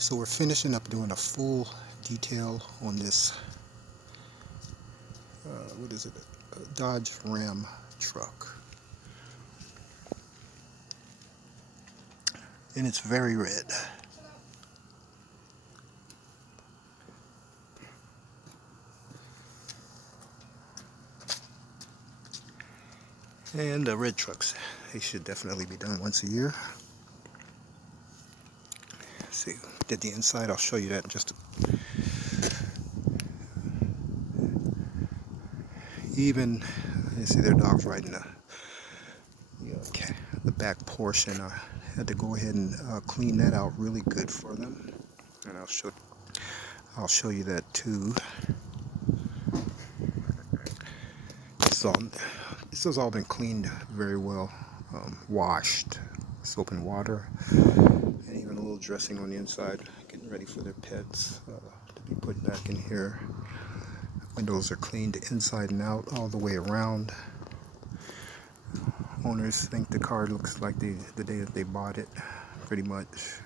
So we're finishing up doing a full detail on this, what is it, a Dodge Ram truck. And it's very red. And the red trucks, they should definitely be done once a year. Let's see, did the inside, I'll show you that in just a... Even, you see their dogs right in the back portion. I had to go ahead and clean that out really good for them. And I'll show you that too. So this has all been cleaned very well, washed, soap and water, and even a little dressing on the inside, getting ready for their pets to be put back in here. Windows are cleaned inside and out, all the way around. Owners think the car looks like the day that they bought it, pretty much.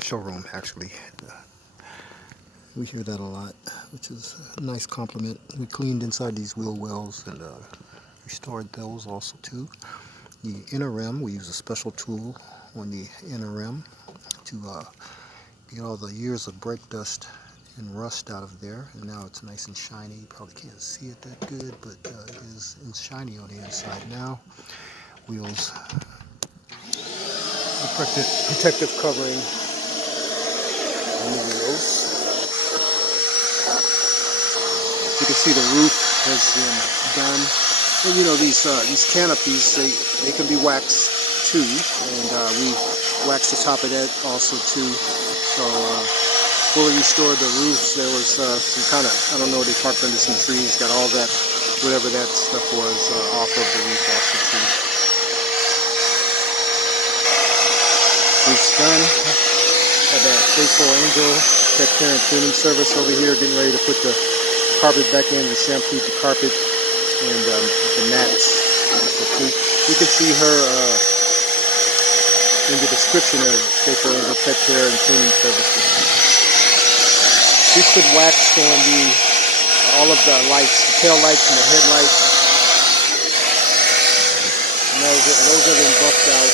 Showroom, actually. We hear that a lot, which is a nice compliment. We cleaned inside these wheel wells and restored those also too. The inner rim, we use a special tool on the inner rim to get all the years of brake dust and rust out of there. And now it's nice and shiny. You probably can't see it that good, but it is shiny on the inside now. Wheels, protective covering on the wheels. You can see the roof has been done. And you know, these canopies, they can be waxed too, and we waxed the top of that also too. So fully restored the roofs. There was some kind of, I don't know, they parked under some trees, got all that, whatever that stuff was, off of the roof also too. Roof's done. Had a faithful Angel pet care and cleaning service over here, getting ready to put the carpet back in. We shampooed the carpet and the mats. You can see her in the description of Faithful Angel Pet Care and Cleaning Services. We put wax on all of the lights, the tail lights and the headlights. And those have been buffed out.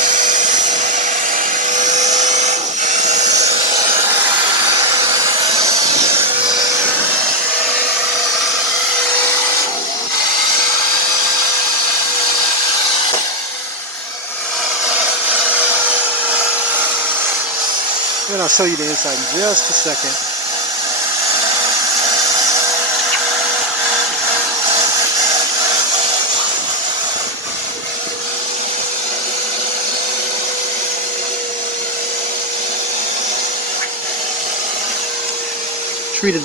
And I'll show you the inside in just a second. Treated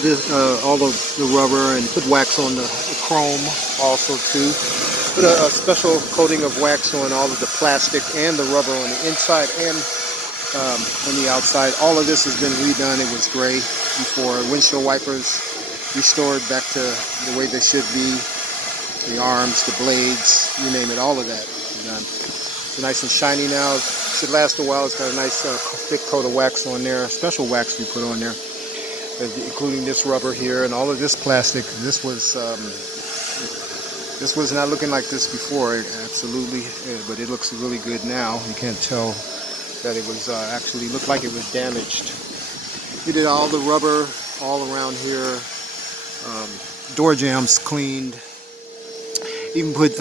all of the rubber and put wax on the chrome also too. Put a special coating of wax on all of the plastic and the rubber on the inside and on the outside. All of this has been redone. It was gray before. Windshield wipers restored back to the way they should be. The arms, the blades, you name it, all of that is done. It's nice and shiny now. It should last a while. It's got a nice thick coat of wax on there, special wax we put on there, including this rubber here and all of this plastic. This was not looking like this before, absolutely, but it looks really good now. You can't tell that it was actually looked like it was damaged. We did all the rubber all around here, door jambs cleaned, even put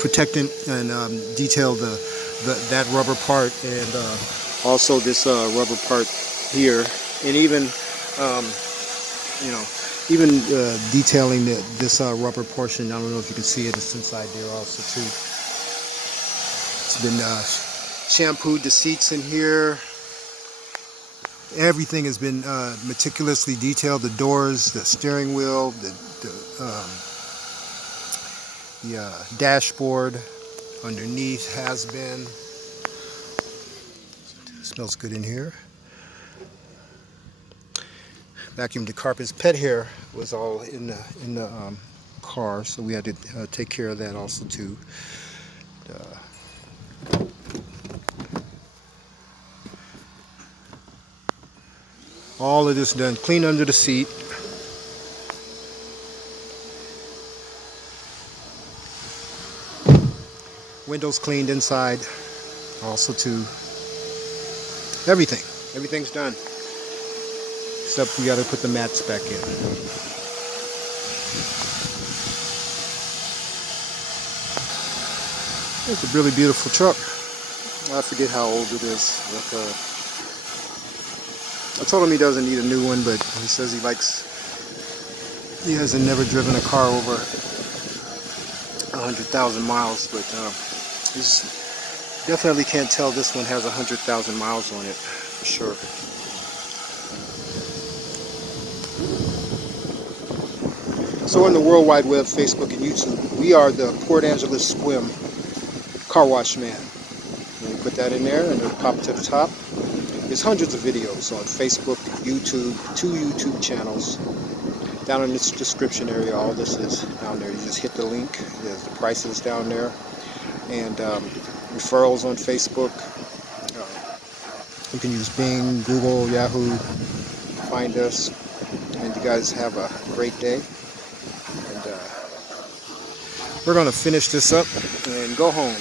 protectant and detailed that rubber part and also this rubber part here, and even even detailing this rubber portion. I don't know if you can see it, it's inside there also too. It's been shampooed the seats in here. Everything has been meticulously detailed. The doors, the steering wheel, the dashboard underneath has been. It smells good in here. Vacuumed the carpets. Pet hair was all in the car, so we had to take care of that also too. All of this done. Clean under the seat. Windows cleaned inside. Also too. Everything's done. Except we got to put the mats back in. It's a really beautiful truck. I forget how old it is. Like, I told him he doesn't need a new one, but he says he hasn't never driven a car over 100,000 miles, but he's definitely can't tell this one has 100,000 miles on it, for sure. So in the World Wide Web, Facebook and YouTube, we are the Port Angeles-Sequim car wash man. And you put that in there and it'll pop to the top. There's hundreds of videos on Facebook, YouTube, 2 YouTube channels. Down in this description area, all this is down there. You just hit the link. There's the prices down there. And referrals on Facebook. You can use Bing, Google, Yahoo. Find us. And you guys have a great day. And we're going to finish this up and go home.